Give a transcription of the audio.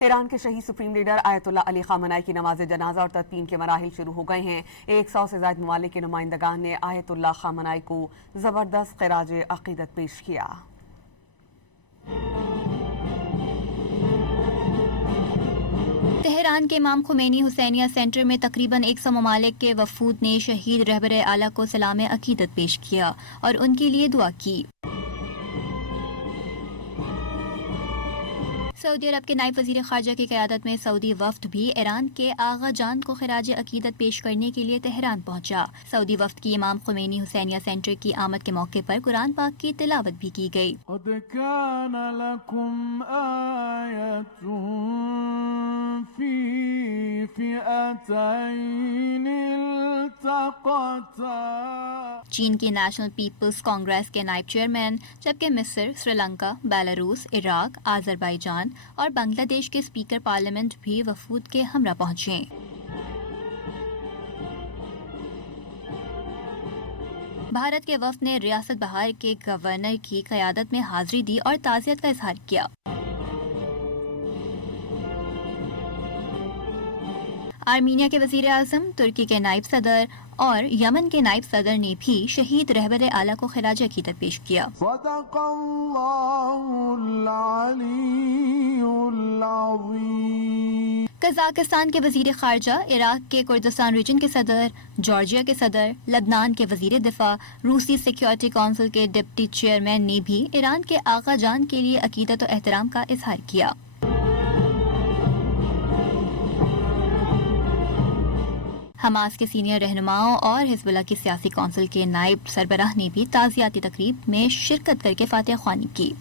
ایران کے شہید supreme leader آیت اللہ علی خامنائی کی نماز جنازہ اور تدفین کے مراحل شروع ہو گئے ہیں۔ 100 سے زائد ممالک کے نمائندگان نے آیت اللہ خامنائی کو زبردست خراج عقیدت پیش کیا۔ تہران کے امام خمینی حسینیہ سینٹر میں تقریباً 100 ممالک کے وفود نے شہید رہبر اعلیٰ کو سلام عقیدت پیش کیا اور ان کے لیے دعا کی۔ سعودی عرب کے نائب وزیر خارجہ کی قیادت میں سعودی وفد بھی ایران کے آغا جان کو خراج عقیدت پیش کرنے کے لیے تہران پہنچا۔ سعودی وفد کی امام خمینی حسینیہ سینٹر کی آمد کے موقع پر قرآن پاک کی تلاوت بھی کی گئی۔ قد كان لكم آية في فئتين التقتا۔ چین کی نیشنل پیپلز کانگریس کے نائب چیئرمین، جبکہ مصر، سری لنکا، بیلاروس، عراق، آذربائیجان اور بنگلہ دیش کے اسپیکر پارلیمنٹ بھی وفود کے ہمراہ پہنچے۔ بھارت کے وفد نے ریاست بہار کے گورنر کی قیادت میں حاضری دی اور تعزیت کا اظہار کیا۔ آرمینیا کے وزیر اعظم، ترکی کے نائب صدر اور یمن کے نائب صدر نے بھی شہید رہبر اعلیٰ کو خراج عقیدت پیش کیا۔ صدق اللہ العلی العظیم۔ قزاقستان کے وزیر خارجہ، عراق کے کردستان ریجن کے صدر، جارجیا کے صدر، لبنان کے وزیر دفاع، روسی سیکیورٹی کونسل کے ڈپٹی چیئرمین نے بھی ایران کے آغا جان کے لیے عقیدت و احترام کا اظہار کیا۔ حماس کے سینئر رہنماؤں اور حزب اللہ کی سیاسی کونسل کے نائب سربراہ نے بھی تعزیتی تقریب میں شرکت کر کے فاتحہ خوانی کی۔